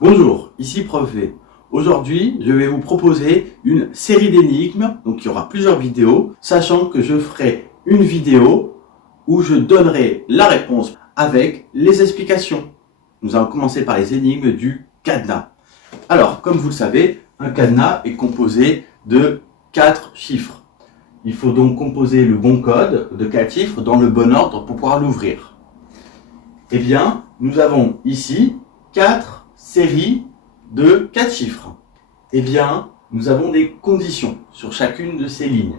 Bonjour, ici Prof V. Aujourd'hui, je vais vous proposer une série d'énigmes, donc il y aura plusieurs vidéos, sachant que je ferai une vidéo où je donnerai la réponse avec les explications. Nous allons commencer par les énigmes du cadenas. Alors, comme vous le savez, un cadenas est composé de 4 chiffres. Il faut donc composer le bon code de 4 chiffres dans le bon ordre pour pouvoir l'ouvrir. Eh bien, nous avons ici 4 séries de 4 chiffres. Eh bien, nous avons des conditions sur chacune de ces lignes.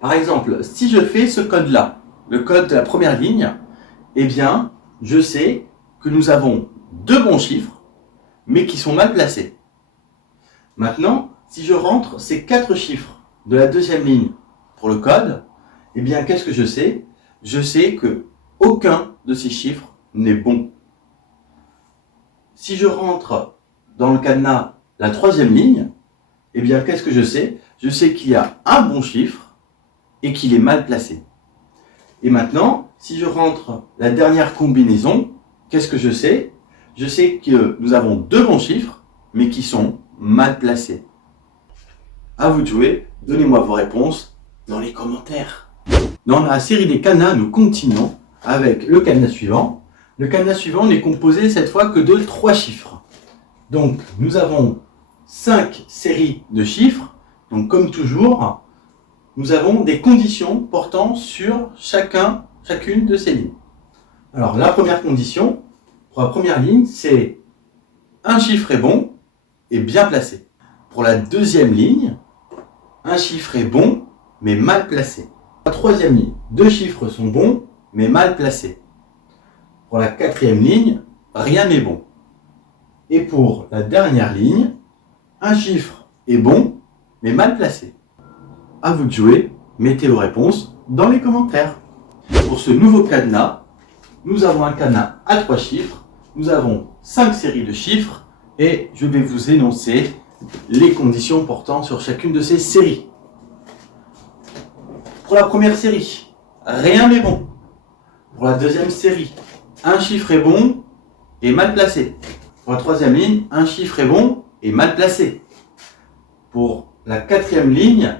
Par exemple, si je fais ce code-là, le code de la première ligne, eh bien, je sais que nous avons 2 bons chiffres, mais qui sont mal placés. Maintenant, si je rentre ces 4 chiffres de la deuxième ligne pour le code, eh bien, qu'est-ce que je sais? Je sais que aucun de ces chiffres n'est bon. Si je rentre dans le cadenas la troisième ligne, eh bien, qu'est-ce que je sais? Je sais qu'il y a un bon chiffre et qu'il est mal placé. Et maintenant, si je rentre la dernière combinaison, qu'est-ce que je sais? Je sais que nous avons 2 bons chiffres, mais qui sont mal placés. À vous de jouer, donnez-moi vos réponses dans les commentaires. Dans la série des cadenas, nous continuons avec le cadenas suivant. Le cadenas suivant n'est composé cette fois que de 3 chiffres. Donc, nous avons 5 séries de chiffres. Donc, comme toujours, nous avons des conditions portant sur chacune de ces lignes. Alors, la première condition, pour la première ligne, c'est un chiffre est bon et bien placé. Pour la deuxième ligne, un chiffre est bon, mais mal placé. Pour la troisième ligne, 2 chiffres sont bons, mais mal placés. Pour la quatrième ligne, rien n'est bon. Et pour la dernière ligne, un chiffre est bon, mais mal placé. À vous de jouer, mettez vos réponses dans les commentaires. Pour ce nouveau cadenas, nous avons un cadenas à 3 chiffres, nous avons 5 séries de chiffres, et je vais vous énoncer les conditions portant sur chacune de ces séries. Pour la première série, rien n'est bon. Pour la deuxième série, un chiffre est bon et mal placé. Pour la troisième ligne, un chiffre est bon et mal placé. Pour la quatrième ligne,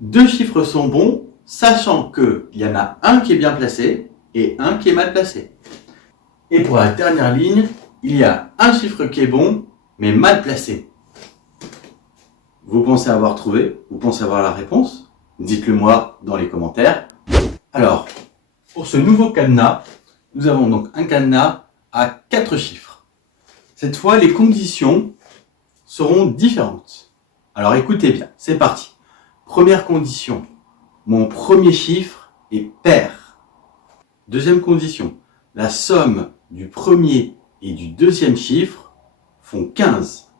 2 chiffres sont bons, sachant qu'il y en a un qui est bien placé et un qui est mal placé. Et pour la dernière ligne, il y a un chiffre qui est bon, mais mal placé. Vous pensez avoir trouvé? Vous pensez avoir la réponse? Dites-le moi dans les commentaires. Alors, pour ce nouveau cadenas, nous avons donc un cadenas à 4 chiffres. Cette fois, les conditions seront différentes. Alors écoutez bien, c'est parti. Première condition, mon premier chiffre est pair. Deuxième condition, la somme du premier et du deuxième chiffre font 15.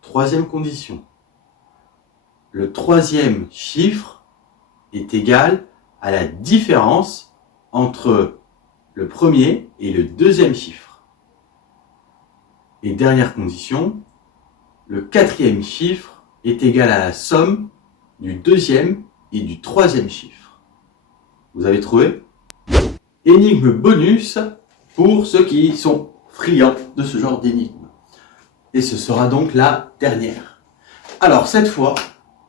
Troisième condition, le troisième chiffre est égal à la différence entre le premier et le deuxième chiffre. Et dernière condition, le quatrième chiffre est égal à la somme du deuxième et du troisième chiffre. Vous avez trouvé? Énigme bonus pour ceux qui sont friands de ce genre d'énigme. Et ce sera donc la dernière. Alors cette fois,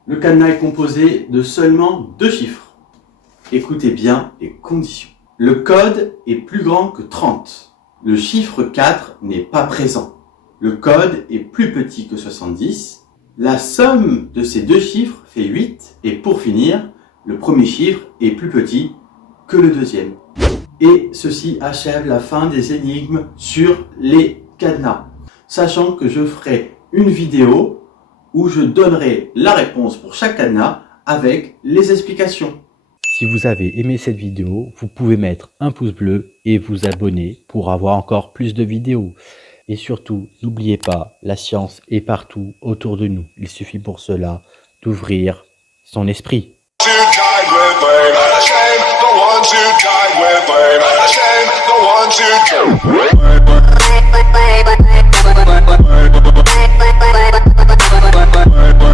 le cadenas est composé de seulement 2 chiffres. Écoutez bien les conditions. Le code est plus grand que 30. Le chiffre 4 n'est pas présent. Le code est plus petit que 70. La somme de ces 2 chiffres fait 8. Et pour finir, le premier chiffre est plus petit que le deuxième. Et ceci achève la fin des énigmes sur les cadenas. Sachant que je ferai une vidéo où je donnerai la réponse pour chaque cadenas avec les explications. Si vous avez aimé cette vidéo, vous pouvez mettre un pouce bleu et vous abonner pour avoir encore plus de vidéos. Et surtout, n'oubliez pas, la science est partout autour de nous. Il suffit pour cela d'ouvrir son esprit. Bye.